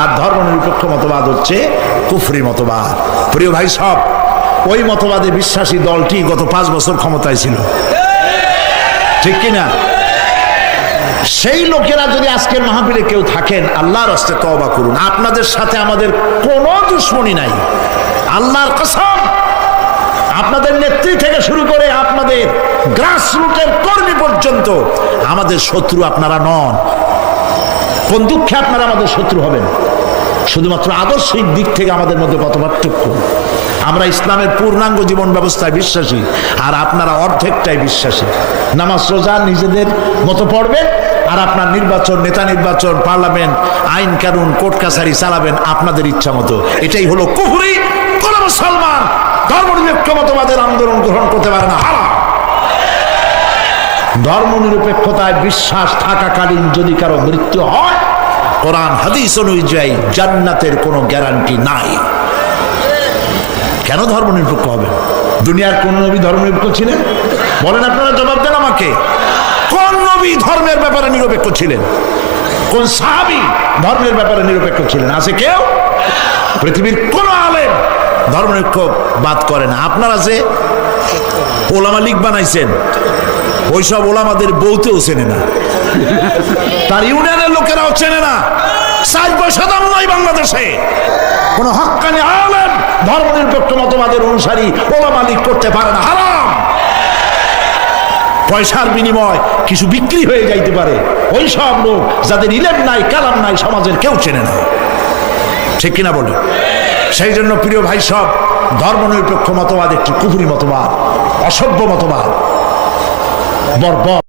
আর ধর্মনিরপেক্ষ মতবাদ হচ্ছে কুফরি মতবাদ। প্রিয় ভাই সব, ওই মতবাদে বিশ্বাসী দলটি গত 5 বছর ক্ষমতায় ছিল, ঠিক কিনা? সেই লোকেরা যদি আজকের মাহফিলে কেউ থাকেন, আল্লাহর রাস্তে তওবা করুন। আপনাদের সাথে আমাদের কোনো দুশ্মনী নাই, আল্লাহর কসম। আপনাদের নেত্রী থেকে শুরু করে আপনাদের গ্রাসরুটের কর্মী পর্যন্ত আমাদের শত্রু আপনারা নন। কোন দুঃখে আপনারা আমাদের শত্রু হবেন? শুধুমাত্র আদর্শিক দিক থেকে আমাদের মধ্যে কত পার্থক্য। আমরা ইসলামের পূর্ণাঙ্গ জীবন ব্যবস্থায় বিশ্বাসী, আর আপনারা অর্ধেকটাই বিশ্বাসী। নামাজ রোজা নিজেদের মতো পড়বেন, আর আপনার নির্বাচন, নেতা নির্বাচন, পার্লামেন্ট, আইন কানুন, কোর্ট কাছারি চালাবেন আপনাদের ইচ্ছা মতো। এটাই হলো কুফরি। কোন মুসলমান ধর্মনিরপেক্ষ মতবাদের আন্দোলন গ্রহণ করতে পারে না, হারাম। ধর্মনিরপেক্ষতায় বিশ্বাস থাকাকালীন যদি কারো মৃত্যু হয়, কোরআন হাদিস অনুযায়ী জান্নাতের কোনো গ্যারান্টি নাই। কেন ধর্মনিরপেক্ষ হবে? দুনিয়ার কোন নবী ধর্মনিরপেক্ষ ছিলেন? বলেন, আপনারা জবাব দেন আমাকে। কোন নবী ধর্মের ব্যাপারে নিরপেক্ষ ছিলেন? কোন সাহাবী ধর্মের ব্যাপারে নিরপেক্ষ ছিলেন? আছে কেউ? পৃথিবীর কোন আলেম ধর্মনিরপেক্ষবাদ করে না। আপনারা যে ওলামা লীগ বানাইছেন, ওইসব ওলামাদের বউতেও চেনে না, তার ইউনিয়নের লোকেরাও চেনে না। 4 পয়সা দাম নয় বাংলাদেশে। কোন হক্কানি আলেম ধর্মনিরপেক্ষ মতবাদের অনুসারী ওলামা লীগ করতে পারে না, হারাম। পয়সার বিনিময় কিছু বিক্রি হয়ে যাইতে পারে। ওই সব লোক যাদের ইলেম নাই, কালাম নাই, সমাজের কেউ চেনে না, ঠিক কিনা বলে? সেই জন্য প্রিয় ভাই সব, ধর্মনিরপেক্ষ মতবাদ একটি কুফরি মতবাদ, অসভ্য মতবাদ, বর্বর।